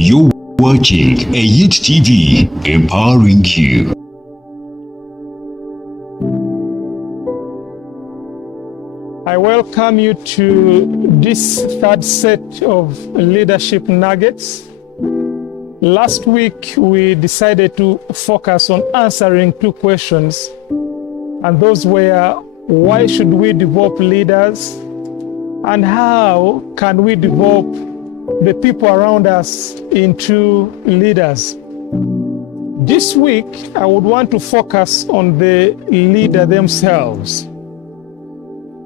You're watching Ayit TV, empowering you. I welcome you to this third set of leadership nuggets. Last week, we decided to focus on answering two questions, and those were, why should we develop leaders? And how can we develop the people around us into leaders? This week, I would want to focus on the leader themselves.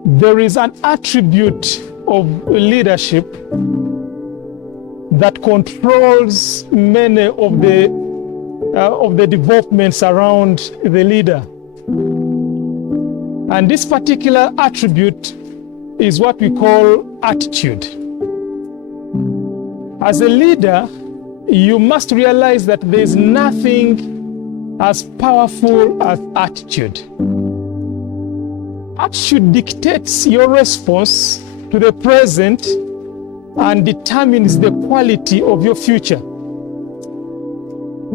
There is an attribute of leadership that controls many of the developments around the leader. And this particular attribute is what we call attitude. As a leader, you must realize that there is nothing as powerful as attitude. Attitude dictates your response to the present and determines the quality of your future.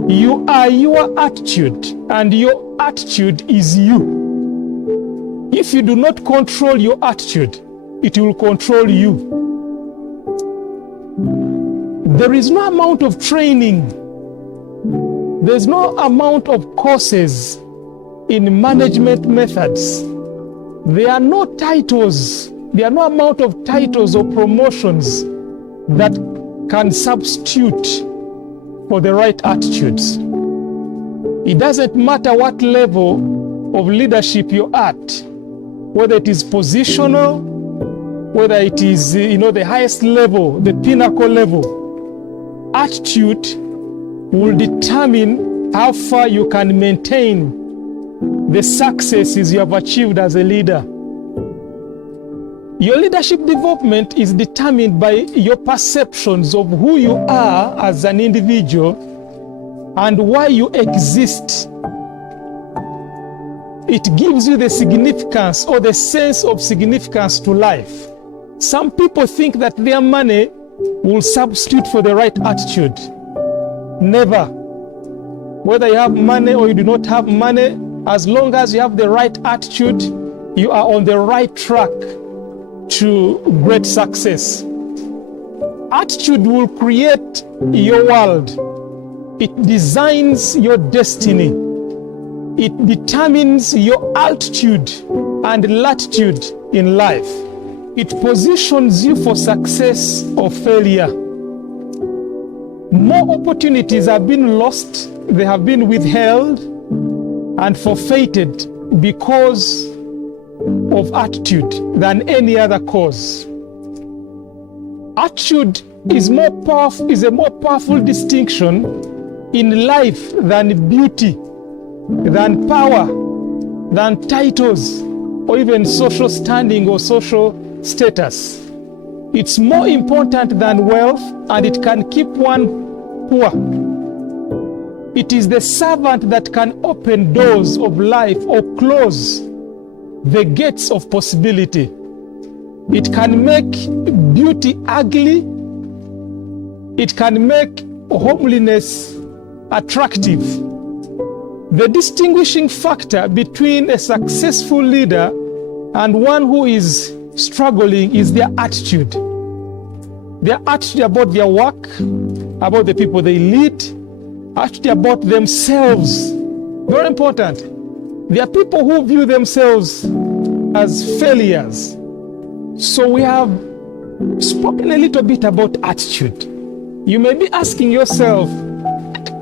You are your attitude, and your attitude is you. If you do not control your attitude, it will control you. There is no amount of training, there's no amount of courses in management methods. There are no titles, there are no amount of titles or promotions that can substitute for the right attitudes. It doesn't matter what level of leadership you're at, whether it is positional, whether it is the highest level, the pinnacle level. Attitude will determine how far you can maintain the successes you have achieved as a leader. Your leadership development is determined by your perceptions of who you are as an individual and why you exist. It gives you the significance or the sense of significance to life. Some people think that their money will substitute for the right attitude. Never. Whether you have money or you do not have money, as long as you have the right attitude, you are on the right track to great success. Attitude will create your world. It designs your destiny. It determines your altitude and latitude in life. It positions you for success or failure. More opportunities have been lost, they have been withheld and forfeited because of attitude than any other cause. Attitude is a more powerful distinction in life than beauty, than power, than titles, or even social standing or social status. It's more important than wealth, and it can keep one poor. It is the servant that can open doors of life or close the gates of possibility. It can make beauty ugly. It can make homeliness attractive. The distinguishing factor between a successful leader and one who is struggling is their attitude. Their attitude about their work, about the people they lead, attitude about themselves. Very important. There are people who view themselves as failures. So we have spoken a little bit about attitude. You may be asking yourself,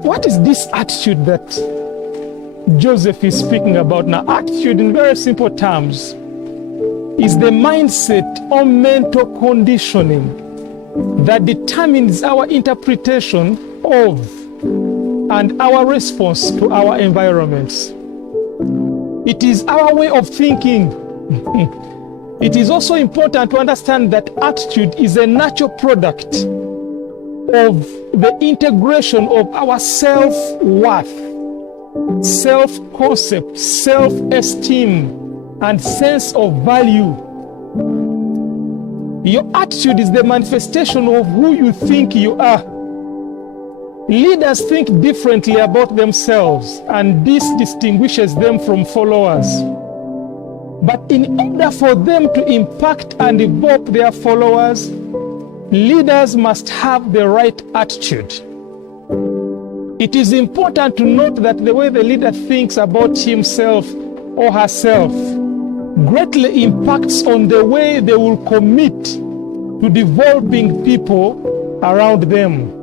what is this attitude that Joseph is speaking about now? Attitude, in very simple terms, is the mindset or mental conditioning that determines our interpretation of and our response to our environments. It is our way of thinking. It is also important to understand that attitude is a natural product of the integration of our self-worth, self-concept, self-esteem, and sense of value. Your attitude is the manifestation of who you think you are. Leaders think differently about themselves, and this distinguishes them from followers. But in order for them to impact and evoke their followers, leaders must have the right attitude. It is important to note that the way the leader thinks about himself or herself greatly impacts on the way they will commit to developing people around them.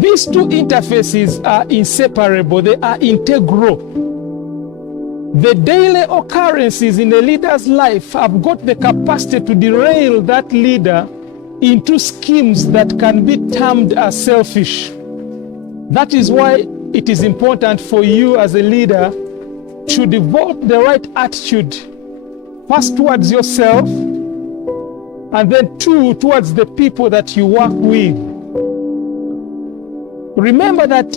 These two interfaces are inseparable, they are integral. The daily occurrences in a leader's life have got the capacity to derail that leader into schemes that can be termed as selfish. That is why it is important for you as a leader to develop the right attitude, first towards yourself, and then two, towards the people that you work with. Remember that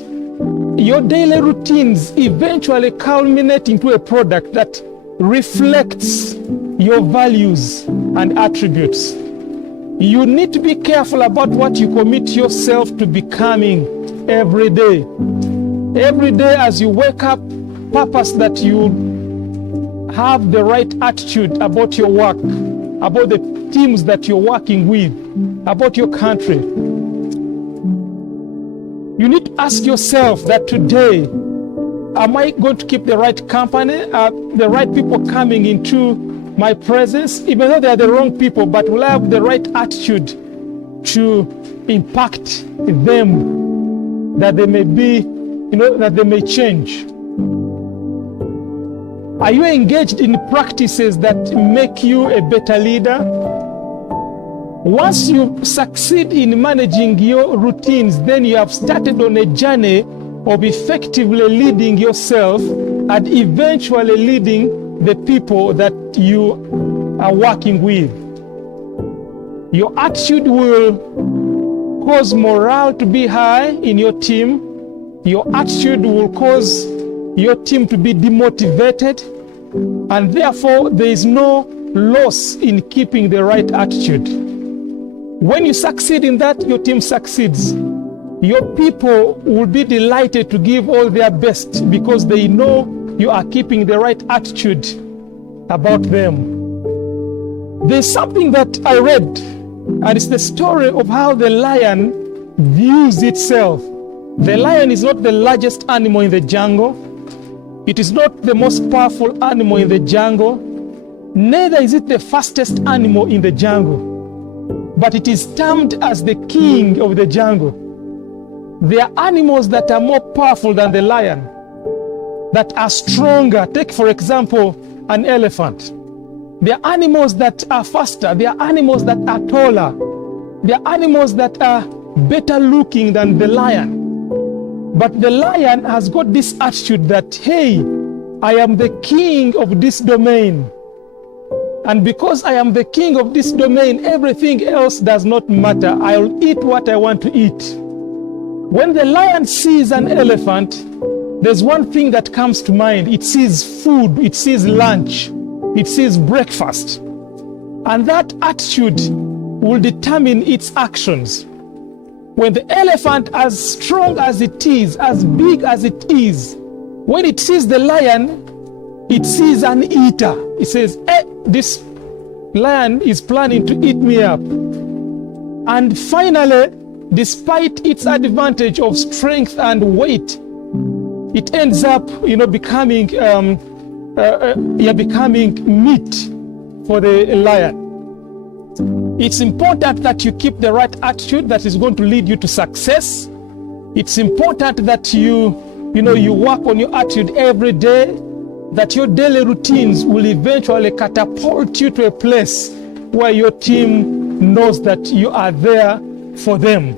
your daily routines eventually culminate into a product that reflects your values and attributes. You need to be careful about what you commit yourself to becoming every day. Every day as you wake up, purpose that you have the right attitude about your work, about the teams that you're working with, about your country. You need to ask yourself that today, am I going to keep the right company, the right people coming into my presence, even though they are the wrong people, but will I have the right attitude to impact them, that they may be, that they may change? Are you engaged in practices that make you a better leader? Once you succeed in managing your routines, then you have started on a journey of effectively leading yourself and eventually leading the people that you are working with. Your attitude will cause morale to be high in your team. Your attitude will cause your team to be demotivated, and therefore there is no loss in keeping the right attitude. When you succeed in that, your team succeeds. Your people will be delighted to give all their best because they know you are keeping the right attitude about them. There's something that I read, and it's the story of how the lion views itself. The lion is not the largest animal in the jungle. It is not the most powerful animal in the jungle. Neither is it the fastest animal in the jungle. But it is termed as the king of the jungle. There are animals that are more powerful than the lion, that are stronger. Take, for example, an elephant. There are animals that are faster. There are animals that are taller. There are animals that are better looking than the lion. But the lion has got this attitude that, hey, I am the king of this domain. And because I am the king of this domain, everything else does not matter. I'll eat what I want to eat. When the lion sees an elephant, there's one thing that comes to mind. It sees food, it sees lunch, it sees breakfast. And that attitude will determine its actions. When the elephant, as strong as it is, as big as it is, when it sees the lion, it sees an eater. It says, this lion is planning to eat me up. And finally, despite its advantage of strength and weight, it ends up, becoming meat for the lion. It's important that you keep the right attitude that is going to lead you to success. It's important that you work on your attitude every day, that your daily routines will eventually catapult you to a place where your team knows that you are there for them.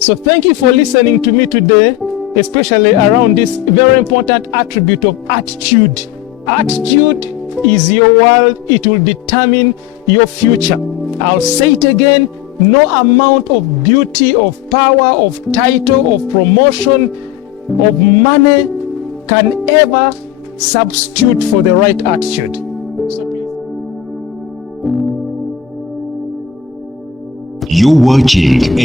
So thank you for listening to me today, especially around this very important attribute of attitude. Attitude is your world. It will determine your future. I'll say it again. No amount of beauty, of power, of title, of promotion, of money can ever substitute for the right attitude. You're watching